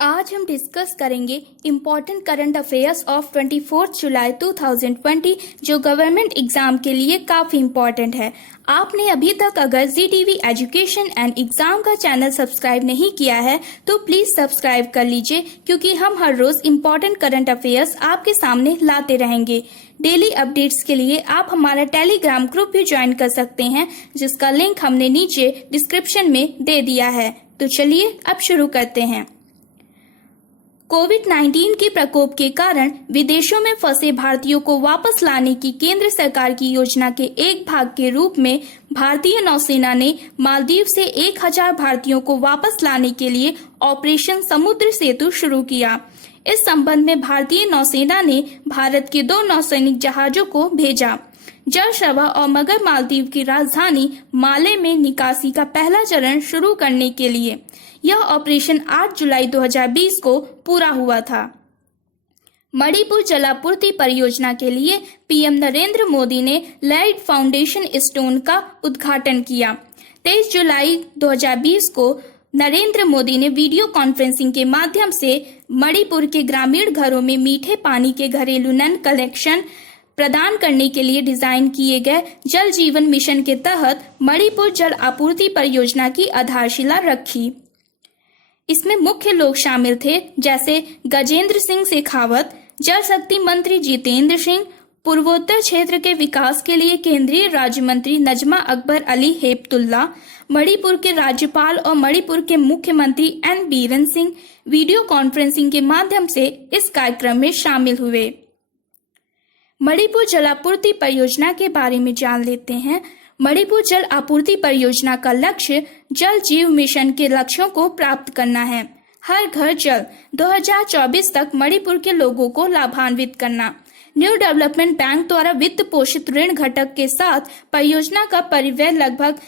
आज हम डिस्कस करेंगे इम्पॉर्टेंट करंट अफेयर्स ऑफ 24 जुलाई 2020 जो गवर्नमेंट एग्जाम के लिए काफ़ी इम्पॉर्टेंट है। आपने अभी तक अगर ZTV एजुकेशन एंड एग्जाम का चैनल सब्सक्राइब नहीं किया है तो प्लीज़ सब्सक्राइब कर लीजिए, क्योंकि हम हर रोज़ इम्पॉर्टेंट करंट अफेयर्स आपके सामने लाते रहेंगे। डेली अपडेट्स के लिए आप हमारा टेलीग्राम ग्रुप भी ज्वाइन कर सकते हैं, जिसका लिंक हमने नीचे डिस्क्रिप्शन में दे दिया है। तो चलिए अब शुरू करते हैं। कोविड-19 के प्रकोप के कारण विदेशों में फंसे भारतीयों को वापस लाने की केंद्र सरकार की योजना के एक भाग के रूप में भारतीय नौसेना ने मालदीव से 1000 भारतीयों को वापस लाने के लिए ऑपरेशन समुद्र सेतु शुरू किया। इस संबंध में भारतीय नौसेना ने भारत के 2 नौसैनिक जहाजों को भेजा। जलशवा और मगर मालदीव की राजधानी माले में निकासी का पहला चरण शुरू करने के लिए यह ऑपरेशन 8 जुलाई 2020 को पूरा हुआ था। मणिपुर जलापूर्ति परियोजना के लिए पीएम नरेंद्र मोदी ने लाइट फाउंडेशन स्टोन का उद्घाटन किया। 23 जुलाई 2020 को नरेंद्र मोदी ने वीडियो कॉन्फ्रेंसिंग के माध्यम से मणिपुर के ग्रामीण घरों में मीठे पानी के घरेलू नल कनेक्शन प्रदान करने के लिए डिजाइन किए गए जल जीवन मिशन के तहत मणिपुर जल आपूर्ति परियोजना की आधारशिला रखी। इसमें मुख्य लोग शामिल थे, जैसे गजेंद्र सिंह शेखावत, जल शक्ति मंत्री जितेंद्र सिंह, पूर्वोत्तर क्षेत्र के विकास के लिए केंद्रीय राज्य मंत्री नजमा अकबर अली हेपतुल्ला, मणिपुर के राज्यपाल और मणिपुर के मुख्यमंत्री N Biren Singh video conferencing के माध्यम से इस कार्यक्रम में शामिल हुए। मणिपुर जलापूर्ति परियोजना के बारे में जान लेते हैं। मणिपुर जल आपूर्ति परियोजना का लक्ष्य जल जीव मिशन के लक्ष्यों को प्राप्त करना है। हर घर जल 2024 तक मणिपुर के लोगों को लाभान्वित करना। न्यू डेवलपमेंट बैंक द्वारा वित्त पोषित ऋण घटक के साथ परियोजना का परिव्यय लगभग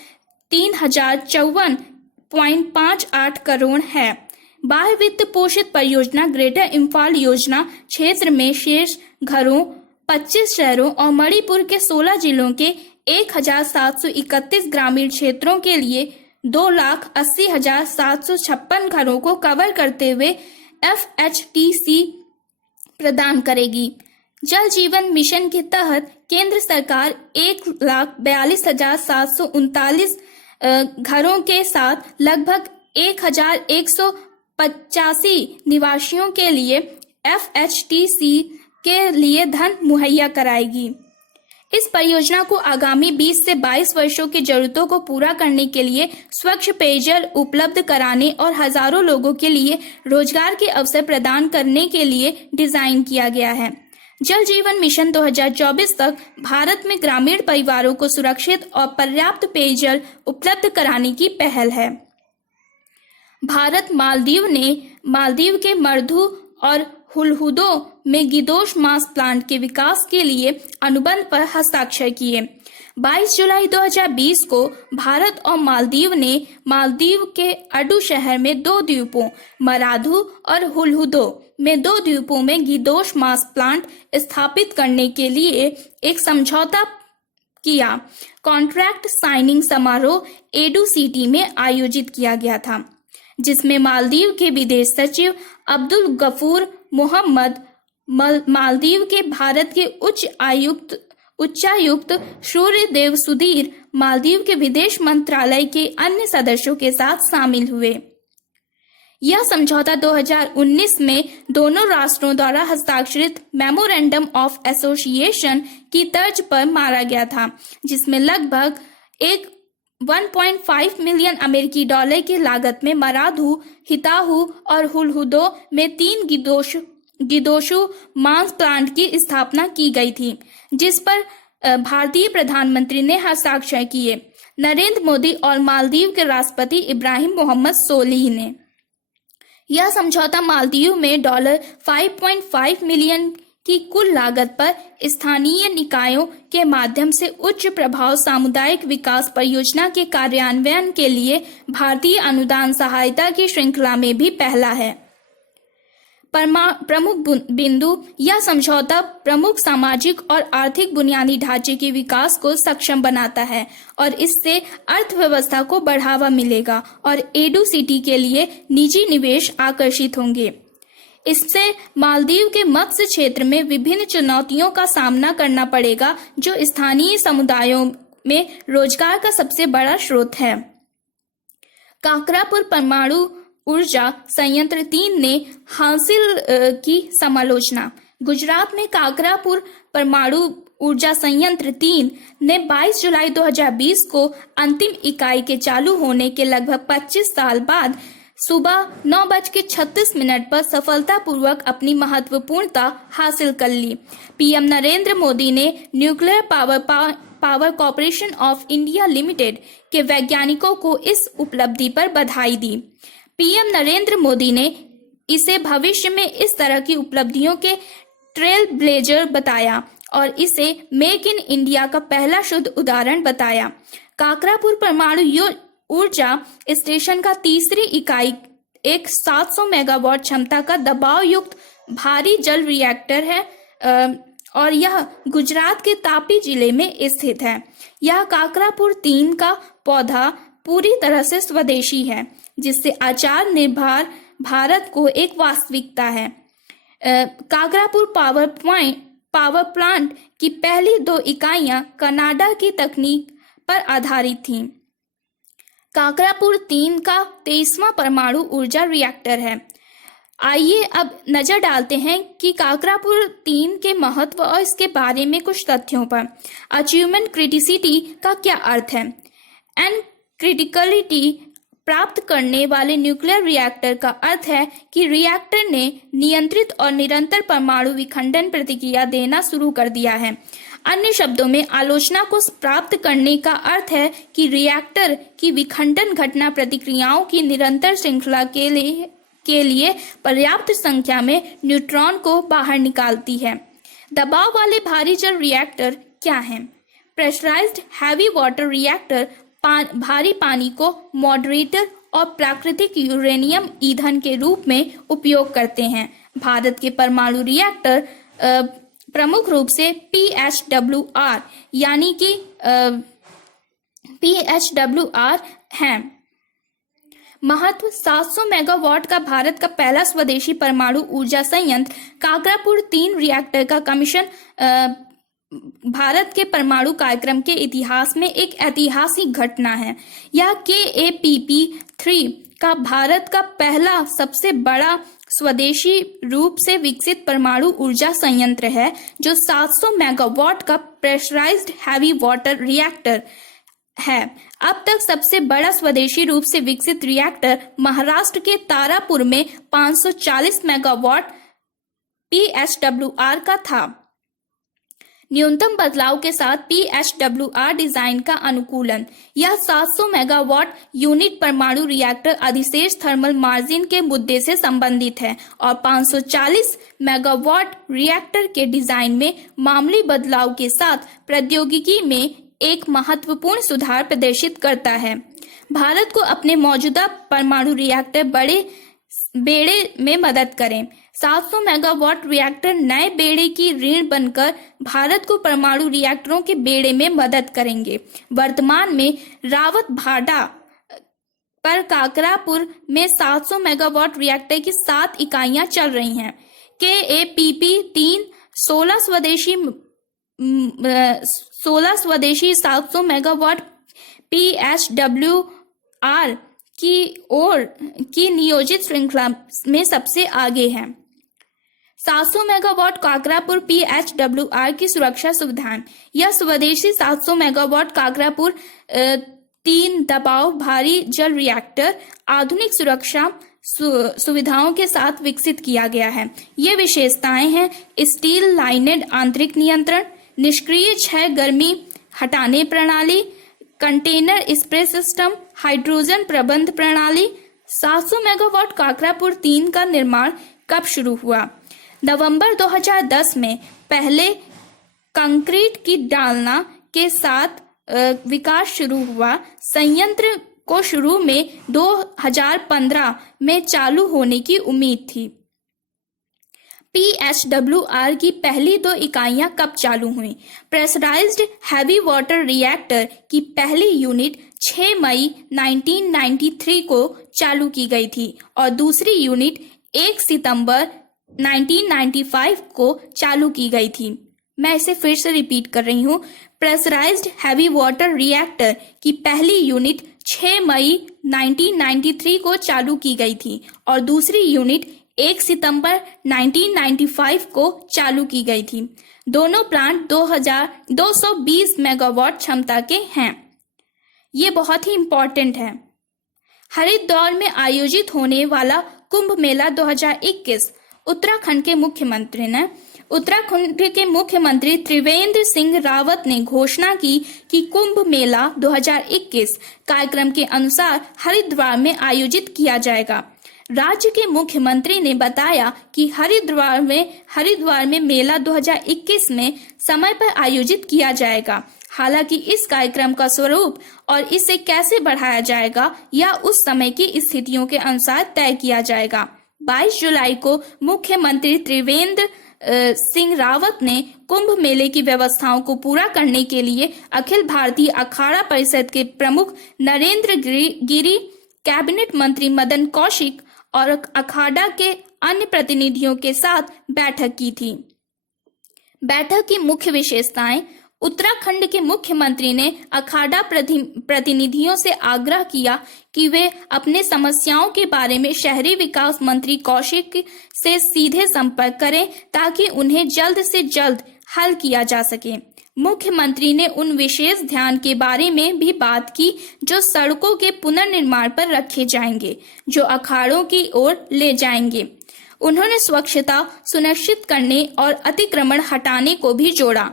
3054.58 करोड़ है। बाह्य वित्त पोषित परियोजना ग्रेटर इम्फाल योजना क्षेत्र में शेष घरों 25 शहरों और मणिपुर के 16 जिलों के 1731 ग्रामीण क्षेत्रों के लिए 2,80,756 घरों को कवर करते हुए FHTC प्रदान करेगी। जल जीवन मिशन के तहत केंद्र सरकार 1,42,739 घरों के साथ लगभग 1,185 निवासियों के लिए FHTC के लिए धन मुहैया कराएगी। इस परियोजना को आगामी 20 से 22 वर्षों की जरूरतों को पूरा करने के लिए स्वच्छ पेयजल उपलब्ध कराने और हजारों लोगों के लिए रोजगार के अवसर प्रदान करने के लिए डिजाइन किया गया है। जल जीवन मिशन 2024 तक भारत में ग्रामीण परिवारों को सुरक्षित और पर्याप्त पेयजल उपलब्ध कराने की पहल है। भारत मालदीव ने मालदीव के मर्दू और हुलहुदो में गिदोश मास प्लांट के विकास के लिए अनुबंध पर हस्ताक्षर किए। 22 जुलाई 2020 को भारत और मालदीव ने मालदीव के अडू शहर में 2 द्वीपों मराधू और हुलहुदो में 2 द्वीपों में गिदोश मास प्लांट स्थापित करने के लिए एक समझौता किया। कॉन्ट्रैक्ट साइनिंग समारोह एडू सिटी में आयोजित किया गया था, जिसमें मालदीव के विदेश सचिव अब्दुल गफूर मोहम्मद, मालदीव के भारत के उच्चायुक्त सूर्यदेव सुधीर, मालदीव के विदेश मंत्रालय के अन्य सदस्यों के साथ शामिल हुए। यह समझौता 2019 में दोनों राष्ट्रों द्वारा हस्ताक्षरित मेमोरेंडम ऑफ एसोसिएशन की तर्ज पर मारा गया था, जिसमें लगभग 1.5 मिलियन अमेरिकी डॉलर की लागत में मराधू, हिताहू और हुलहुदो में 3 गिदोशु मांस प्लांट की स्थापना की गई थी, जिस पर भारतीय प्रधानमंत्री ने हस्ताक्षर किए, नरेंद्र मोदी और मालदीव के राष्ट्रपति इब्राहिम मोहम्मद सोलिह ने। यह समझौता मालदीव में $5.5 मिलियन की कुल लागत पर स्थानीय निकायों के माध्यम से उच्च प्रभाव सामुदायिक विकास परियोजना के कार्यान्वयन के लिए भारतीय अनुदान सहायता की श्रृंखला में भी पहला है। प्रमुख बिंदु या समझौता प्रमुख सामाजिक और आर्थिक बुनियादी ढांचे के विकास को सक्षम बनाता है और इससे अर्थव्यवस्था को बढ़ावा मिलेगा और एडू-सिटी के लिए निजी निवेश आकर्षित होंगे। इससे मालदीव के मत्स्य क्षेत्र में विभिन्न चुनौतियों का सामना करना पड़ेगा, जो स्थानीय समुदायों में रोजगार का सबसे बड़ा स्रोत है। काकरापुर परमाणु ऊर्जा संयंत्र 3 ने हासिल की समालोचना। गुजरात में काकरापुर परमाणु ऊर्जा संयंत्र 3 ने 22 जुलाई 2020 को अंतिम इकाई के चालू होने के लगभग 25 साल बाद सुबह 9:36 पर सफलतापूर्वक अपनी महत्वपूर्णता हासिल कर ली। पीएम नरेंद्र मोदी ने nuclear power corporation of India limited के वैज्ञानिकों को इस उपलब्धि पर बधाई दी। पीएम नरेंद्र मोदी ने इसे भविष्य में इस तरह की उपलब्धियों के ट्रेल ब्लेजर बताया और इसे मेक इन इंडिया का पहला शुद्ध उदाहरण बताया। काकरापुर परमाणु ऊर्जा स्टेशन का तीसरी इकाई एक 700 मेगावाट क्षमता का दबाव युक्त भारी जल रिएक्टर है और यह गुजरात के तापी जिले में स्थित है। यह काकरापुर 3 का पौधा पूरी तरह से स्वदेशी है, जिससे आचार निर्भर भारत को एक वास्तविकता है। काकरापुर पावर प्लांट की पहली 2 इकाइयां कनाडा की तकनीक पर आधारित थीं। काकरापुर 3 का 23वां परमाणु ऊर्जा रिएक्टर है। आइए अब नजर डालते हैं कि काकरापुर 3 के महत्व और इसके बारे में कुछ तथ्यों पर। अचीवमेंट क्रिटिसिटी का क्या अर्थ है? एंड क्रिटिकलिटी प्राप्त करने वाले न्यूक्लियर रिएक्टर का अर्थ है कि रिएक्टर ने नियंत्रित और निरंतर परमाणु विखंडन प्रतिक्रिया देना शुरू कर दिया है। अन्य शब्दों में आलोचना को प्राप्त करने का अर्थ है कि रिएक्टर की विखंडन घटना प्रतिक्रियाओं की निरंतर श्रृंखला के लिए पर्याप्त संख्या में न्यूट्रॉन को बाहर निकालती है। दबाव वाले भारी जल रिएक्टर क्या हैं? प्रेशराइज्ड हैवी वाटर रिएक्टर भारी पानी को मॉडरेटर और प्राकृतिक यूरेनियम ईंधन के रूप में उपयोग करते हैं। भारत के परमाणु रिएक्टर प्रमुख रूप से PHWR यानी कि PHWR हैं। महत्व 700 मेगावाट का भारत का पहला स्वदेशी परमाणु ऊर्जा संयंत्र काकरापुर 3 रिएक्टर का कमीशन भारत के परमाणु कार्यक्रम के इतिहास में एक ऐतिहासिक घटना है। यह KAPP-3 का भारत का पहला सबसे बड़ा स्वदेशी रूप से विकसित परमाणु ऊर्जा संयंत्र है, जो 700 मेगावाट का प्रेशराइज्ड हैवी वाटर रिएक्टर है। अब तक सबसे बड़ा स्वदेशी रूप से विकसित रिएक्टर महाराष्ट्र के तारापुर में 540 मेगावाट PHWR का था। न्यूनतम बदलाव के साथ PHWR डिजाइन का अनुकूलन। यह 700 मेगावाट यूनिट परमाणु रिएक्टर अधिशेष थर्मल मार्जिन के मुद्दे से संबंधित है और 540 मेगावाट रिएक्टर के डिजाइन में मामूली बदलाव के साथ प्रौद्योगिकी में एक महत्वपूर्ण सुधार प्रदर्शित करता है। भारत को अपने मौजूदा परमाणु रिएक्टर बेड़े में मदद करें। 700 मेगावाट रिएक्टर नए बेड़े की रीढ़ बनकर भारत को परमाणु रिएक्टरों के बेड़े में मदद करेंगे। वर्तमान में रावत भाटा पर काकरापुर में 700 मेगावाट रिएक्टर की 7 इकाइयां चल रही हैं। KAPP-3 16 स्वदेशी 700 मेगावाट PHWR की नियोजित श्रृंखला में सबसे आगे है। 700 मेगावाट काकरापुर PHWR की सुरक्षा सुविधाएं। यह स्वदेशी 700 मेगावाट काकरापुर 3 दबाव भारी जल रिएक्टर आधुनिक सुरक्षा सुविधाओं के साथ विकसित किया गया है। ये विशेषताएं हैं: स्टील लाइनेड आंतरिक नियंत्रण, निष्क्रिय क्षय गर्मी हटाने प्रणाली, कंटेनर स्प्रे सिस्टम, हाइड्रोजन प्रबंध प्रणाली। 700 मेगावाट काकरापुर 3 का निर्माण कब शुरू हुआ? नवंबर 2010 में पहले कंक्रीट की डालना के साथ विकास शुरू हुआ। संयंत्र को शुरू में 2015 में चालू होने की उम्मीद थी। PHWR की पहली 2 इकाइयां कब चालू हुई? प्रेशराइज्ड हैवी वाटर रिएक्टर की पहली यूनिट 6 मई 1993 को चालू की गई थी और दूसरी यूनिट 1 सितंबर 1995 को चालू की गई थी। मैं इसे फिर से रिपीट कर रही हूँ। प्रेशराइज्ड हैवी वाटर रिएक्टर की पहली यूनिट 6 मई 1993 को चालू की गई थी और दूसरी यूनिट 1 सितंबर 1995 को चालू की गई थी। दोनों प्लांट 220 मेगावाट क्षमता के हैं। ये बहुत ही इम्पोर्टेंट है। हरिद्वार में आयोजित होने वाला कुंभ मेला 2021 उत्तराखंड के मुख्यमंत्री ने उत्तराखंड के मुख्यमंत्री त्रिवेंद्र सिंह रावत ने घोषणा की कि कुंभ मेला 2021 कार्यक्रम के अनुसार हरिद्वार में आयोजित किया जाएगा। राज्य के मुख्यमंत्री ने बताया कि हरिद्वार में मेला 2021 में समय पर आयोजित किया जाएगा। हालांकि इस कार्यक्रम का स्वरूप और इसे कैसे बढ़ाया जाएगा या उस समय की स्थितियों के अनुसार तय किया जाएगा। 22 जुलाई को मुख्यमंत्री त्रिवेंद्र सिंह रावत ने कुंभ मेले की व्यवस्थाओं को पूरा करने के लिए अखिल भारतीय अखाड़ा परिषद के प्रमुख नरेंद्र गिरी, कैबिनेट मंत्री मदन कौशिक और अखाड़ा के अन्य प्रतिनिधियों के साथ बैठक की थी। बैठक की मुख्य विशेषताएं: उत्तराखंड के मुख्यमंत्री ने अखाड़ा प्रतिनिधियों से आग्रह किया कि वे अपने समस्याओं के बारे में शहरी विकास मंत्री कौशिक से सीधे संपर्क करें ताकि उन्हें जल्द से जल्द हल किया जा सके। मुख्यमंत्री ने उन विशेष ध्यान के बारे में भी बात की जो सड़कों के पुनर्निर्माण पर रखे जाएंगे, जो अखाड़ों की ओर ले जाएंगे। उन्होंने स्वच्छता सुनिश्चित करने और अतिक्रमण हटाने को भी जोड़ा।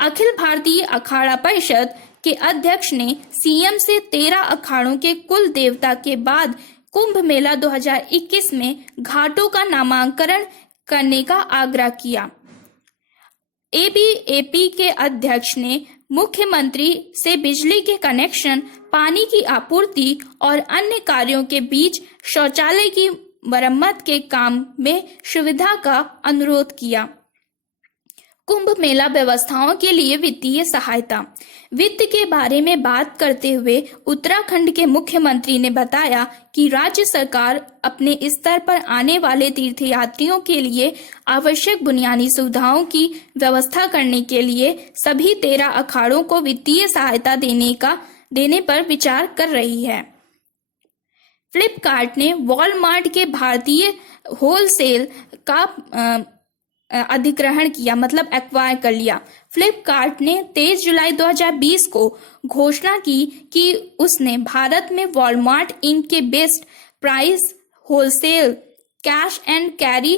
अखिल भारतीय अखाड़ा परिषद के अध्यक्ष ने सीएम से 13 अखाड़ों के कुल देवता के बाद कुंभ मेला 2021 में घाटों का नामांकन करने का आग्रह किया। एबीएपी के अध्यक्ष ने मुख्यमंत्री से बिजली के कनेक्शन, पानी की आपूर्ति और अन्य कार्यों के बीच शौचालय की मरम्मत के काम में सुविधा का अनुरोध किया। कुंभ मेला व्यवस्थाओं के लिए वित्तीय सहायता। वित्त के बारे में बात करते हुए उत्तराखंड के मुख्यमंत्री ने बताया कि राज्य सरकार अपने स्तर पर आने वाले तीर्थयात्रियों के लिए आवश्यक बुनियादी सुविधाओं की व्यवस्था करने के लिए सभी 13 अखाड़ों को वित्तीय सहायता देने पर विचार कर रही है। फ्लिपकार्ट ने वॉलमार्ट के भारतीय होलसेल का अधिग्रहण किया, मतलब एक्वायर कर लिया। फ्लिपकार्ट ने 23 जुलाई 2020 को घोषणा की कि उसने भारत में वॉलमार्ट इंक के best price wholesale cash and carry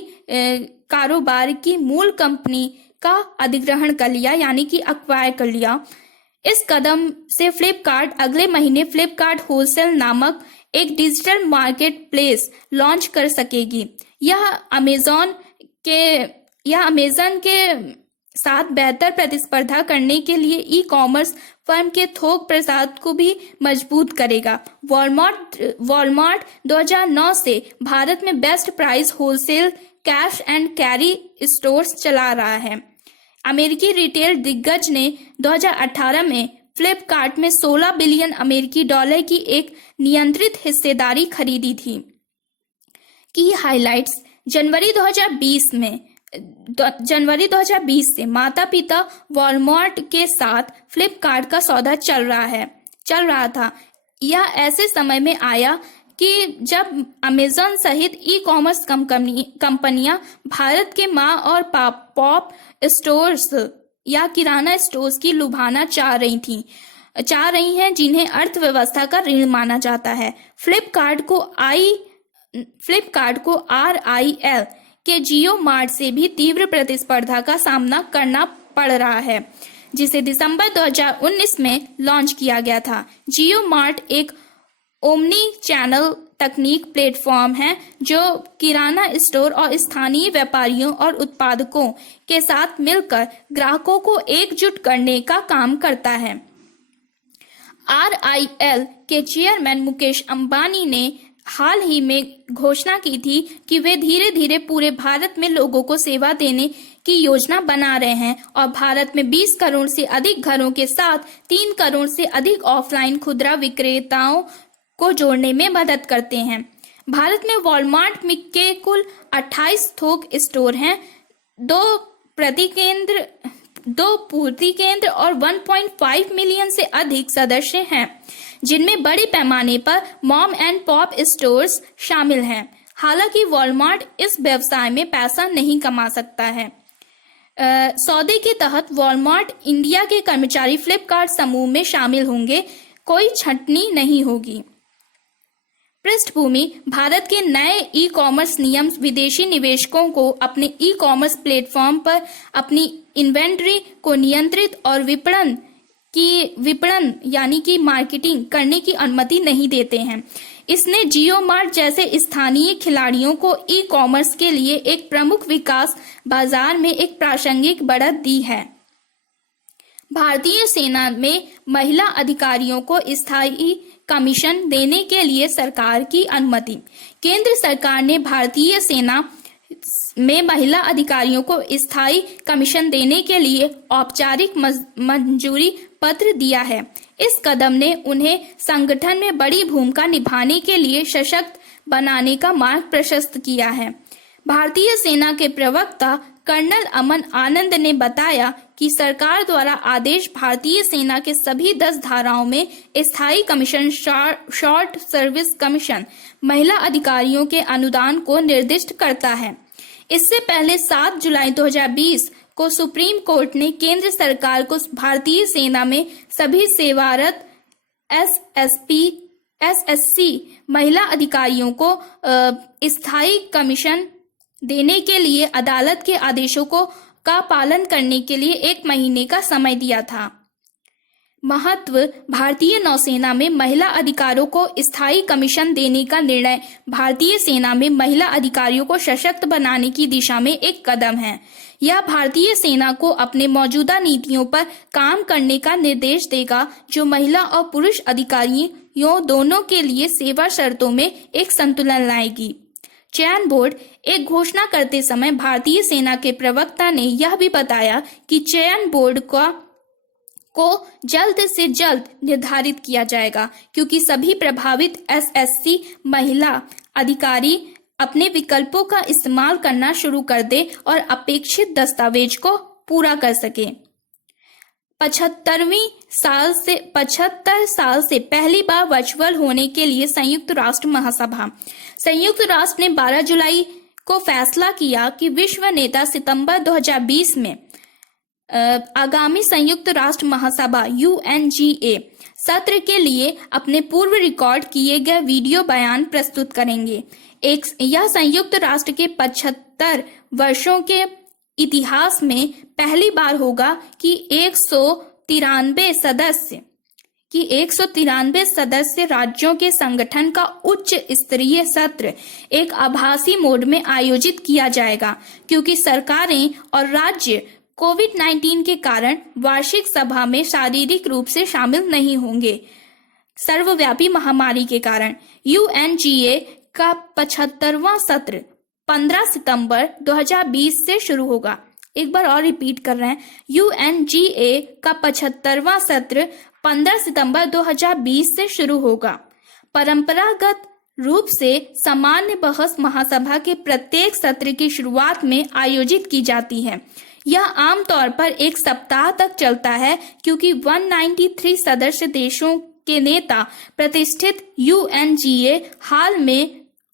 कारोबार की मूल कंपनी का अधिग्रहण कर लिया, यानी कि एक्वायर कर लिया। इस कदम से फ्लिपकार्ट अगले महीने फ्लिपकार्ट होलसेल नामक एक डिजिटल मार्केट प्लेस लॉन्च कर सकेगी। यह अमेजन के साथ बेहतर प्रतिस्पर्धा करने के लिए ई कॉमर्स फर्म के थोक प्रसाद को भी मजबूत करेगा। वॉलमार्ट 2009 से भारत में best price wholesale cash and carry stores चला रहा है। अमेरिकी रिटेल दिग्गज ने 2018 में फ्लिपकार्ट में 16 बिलियन अमेरिकी डॉलर की एक नियंत्रित हिस्सेदारी खरीदी थी। की हाइलाइट्स: जनवरी 2020 से माता पिता वॉलमार्ट के साथ फ्लिपकार्ट का सौदा चल रहा था। यह ऐसे समय में आया कि जब अमेजन सहित ई कॉमर्स कंपनियां भारत के माँ और पॉप स्टोर्स या किराना स्टोर्स की लुभाना चाह रही हैं जिन्हें अर्थव्यवस्था का रीढ़ माना जाता है। फ्लिपकार्ट को RIL के जियो मार्ट से भी तीव्र प्रतिस्पर्धा का सामना करना पड़ रहा है, जिसे दिसंबर 2019 में लॉन्च किया गया था। जियो मार्ट एक ओमनी चैनल तकनीक प्लेटफॉर्म है जो किराना स्टोर और स्थानीय व्यापारियों और उत्पादकों के साथ मिलकर ग्राहकों को एकजुट करने का काम करता है। RIL के चेयरमैन मुकेश अंबानी ने हाल ही में घोषणा की थी कि वे धीरे धीरे पूरे भारत में लोगों को सेवा देने की योजना बना रहे हैं और भारत में 20 करोड़ से अधिक घरों के साथ 3 करोड़ से अधिक ऑफलाइन खुदरा विक्रेताओं को जोड़ने में मदद करते हैं। भारत में वॉलमार्ट के कुल 28 थोक स्टोर हैं, 2 पूर्ति केंद्र और 1.5 मिलियन से अधिक सदस्य हैं, जिनमें बड़े पैमाने पर मॉम एंड पॉप स्टोर्स शामिल हैं। हालांकि वॉलमार्ट इस व्यवसाय में पैसा नहीं कमा सकता है। सौदे के तहत वॉलमार्ट इंडिया के कर्मचारी फ्लिपकार्ट समूह में शामिल होंगे, कोई छंटनी नहीं होगी। पृष्ठभूमि: भारत के नए ई कॉमर्स नियम विदेशी निवेशकों को अपने ई कॉमर्स प्लेटफॉर्म पर अपनी इन्वेंट्री को नियंत्रित और विपणन यानी कि मार्केटिंग करने की अनुमति नहीं देते हैं। इसने जियो मार्ट जैसे स्थानीय खिलाड़ियों को ई कॉमर्स के लिए एक प्रमुख विकास बाजार में एक प्रासंगिक बढ़त दी है। भारतीय सेना में महिला अधिकारियों को स्थायी कमीशन देने के लिए सरकार की अनुमति। केंद्र सरकार ने भारतीय सेना में महिला अधिकारियों को स्थायी कमीशन देने के लिए औपचारिक मंजूरी पत्र दिया है। इस कदम ने उन्हें संगठन में बड़ी भूमिका निभाने के लिए सशक्त बनाने का मार्ग प्रशस्त किया है। भारतीय सेना के प्रवक्ता कर्नल अमन आनंद ने बताया कि सरकार द्वारा आदेश भारतीय सेना के सभी 10 धाराओं में स्थायी कमीशन शॉर्ट सर्विस कमीशन महिला अधिकारियों के अनुदान को निर्दिष्ट करता है। इससे पहले 7 जुलाई 2020 को सुप्रीम कोर्ट ने केंद्र सरकार को भारतीय सेना में सभी सेवारत एसएससी महिला अधिकारियों को स्थायी कमीशन देने के लिए अदालत के आदेशों का पालन करने के लिए 1 महीने का समय दिया था। महत्व: भारतीय नौसेना में महिला अधिकारियों को स्थायी कमीशन देने का निर्णय भारतीय सेना में महिला अधिकारियों को सशक्त बनाने की दिशा में एक कदम है। यह भारतीय सेना को अपने मौजूदा नीतियों पर काम करने का निर्देश देगा, जो महिला और पुरुष अधिकारियों दोनों के लिए सेवा शर्तों में एक संतुलन लाएगी। चयन बोर्ड: एक घोषणा करते समय भारतीय सेना के प्रवक्ता ने यह भी बताया कि चयन बोर्ड को जल्द से जल्द निर्धारित किया जाएगा, क्योंकि सभी प्रभावित एसएससी महिला अधिकारी अपने विकल्पों का इस्तेमाल करना शुरू कर दे और अपेक्षित दस्तावेज को पूरा कर सके। 75 साल से पहली बार वर्चुअल होने के लिए संयुक्त राष्ट्र महासभा। संयुक्त राष्ट्र ने 12 जुलाई को फैसला किया कि विश्व नेता सितंबर 2020 में आगामी संयुक्त राष्ट्र महासभा UNGA सत्र के लिए अपने पूर्व रिकॉर्ड किए गए वीडियो बयान प्रस्तुत करेंगे। यह संयुक्त राष्ट्र के 75 वर्षों के इतिहास में पहली बार होगा कि 193 सदस्य राज्यों के संगठन का उच्च स्तरीय सत्र एक आभासी मोड में आयोजित किया जाएगा, क्योंकि सरकारें और राज्य कोविड-19 के कारण वार्षिक सभा में शारीरिक रूप से शामिल नहीं होंगे। सर्वव्यापी महामारी के कारण UNGA का 75वां सत्र 15 सितंबर 2020 से शुरू होगा। एक बार और रिपीट कर रहे हैं, UNGA का 75वां सत्र 15 सितंबर 2020 से शुरू होगा। परंपरागत रूप से सामान्य बहस महासभा के प्रत्येक सत्र की शुरुआत में आयोजित की जाती है। यह आमतौर पर एक सप्ताह तक चलता है, क्योंकि 193 सदस्य देशों के नेता प्रतिष्ठित UNGA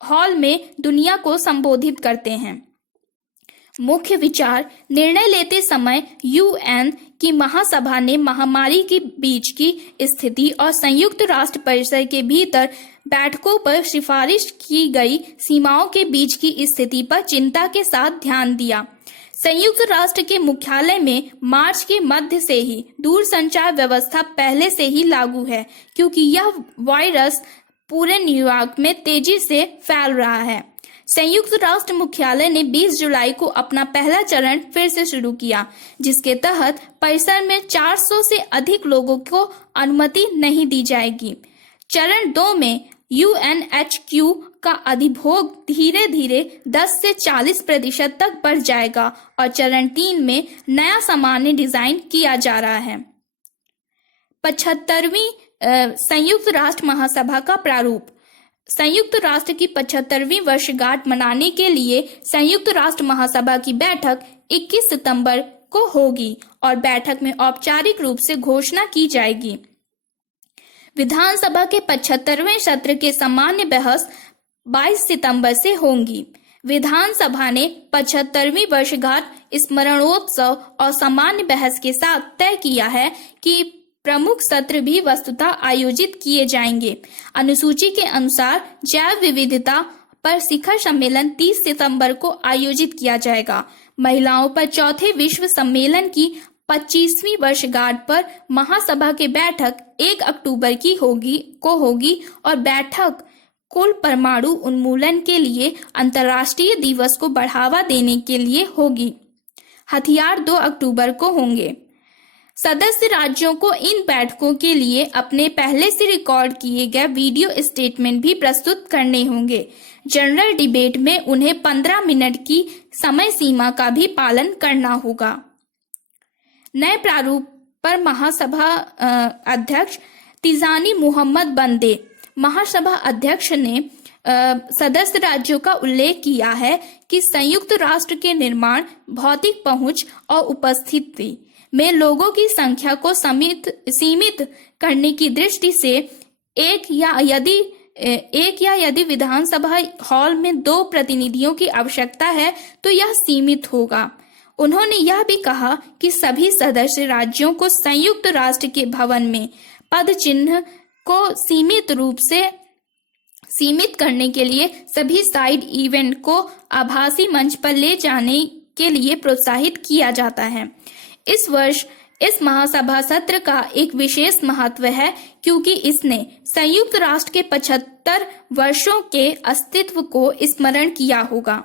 हॉल में दुनिया को संबोधित करते हैं। मुख्य विचार: निर्णय लेते समय UN की महासभा ने महामारी के बीच की स्थिति और संयुक्त राष्ट्र परिसर के भीतर बैठकों पर सिफारिश की गई सीमाओं के बीच की स्थिति पर चिंता के साथ ध्यान दिया। संयुक्त राष्ट्र के मुख्यालय में मार्च के मध्य से ही दूरसंचार व्यवस्था पहले से ही लागू है, क्योंकि यह वायरस पूरे न्यूयॉर्क में तेजी से फैल रहा है। संयुक्त राष्ट्र मुख्यालय ने 20 जुलाई को अपना पहला चरण फिर से शुरू किया, जिसके तहत परिसर में 400 से अधिक लोगों को अनुमति नहीं दी जाएगी। चरण 2 में UNHQ का अधिभोग धीरे धीरे 10 से 40% तक बढ़ जाएगा और चरण 3 में नया सामान्य डिजाइन किया जा रहा है। 75वीं संयुक्त राष्ट्र महासभा का प्रारूप। संयुक्त राष्ट्र की 75वीं वर्षगांठ मनाने के लिए संयुक्त राष्ट्र महासभा की बैठक 21 सितंबर को होगी और बैठक में औपचारिक रूप से घोषणा की जाएगी। विधानसभा के 75वें सत्र के सामान्य बहस 22 सितंबर से होंगी। विधानसभा ने 75वीं वर्षगांठ स्मरणोत्सव और सामान्य बहस के साथ तय किया है कि प्रमुख सत्र भी वस्तुतः आयोजित किए जाएंगे। अनुसूची के अनुसार जैव विविधता पर शिखर सम्मेलन 30 सितंबर को आयोजित किया जाएगा। महिलाओं पर चौथे विश्व सम्मेलन की 25वीं वर्षगांठ पर महासभा की बैठक 1 अक्टूबर की होगी और बैठक कुल परमाणु उन्मूलन के लिए अंतर्राष्ट्रीय दिवस को बढ़ावा देने के लिए होगी। हथियार 2 अक्टूबर को होंगे। सदस्य राज्यों को इन बैठकों के लिए अपने पहले से रिकॉर्ड किए गए वीडियो स्टेटमेंट भी प्रस्तुत करने होंगे। जनरल डिबेट में उन्हें 15 मिनट की समय सीमा का भी पालन करना होगा। नए प्रारूप पर महासभा अध्यक्ष तिजानी मोहम्मद बंदे महासभा अध्यक्ष ने सदस्य राज्यों का उल्लेख किया है कि संयुक्त राष्ट्र के निर्माण, भौतिक पहुंच और उपस्थिति में लोगों की संख्या को सीमित करने की दृष्टि से एक या यदि विधानसभा हॉल में 2 प्रतिनिधियों की आवश्यकता है तो यह सीमित होगा। उन्होंने यह भी कहा कि सभी सदस्य राज्यों को संयुक्त राष्ट्र के भवन में पद चिन्ह को सीमित करने के लिए सभी साइड इवेंट को आभासी मंच पर ले जाने के लिए प्रोत्साहित किया जाता है। इस वर्ष इस महासभा सत्र का एक विशेष महत्व है क्योंकि इसने संयुक्त राष्ट्र के 75 वर्षों के अस्तित्व को स्मरण किया होगा।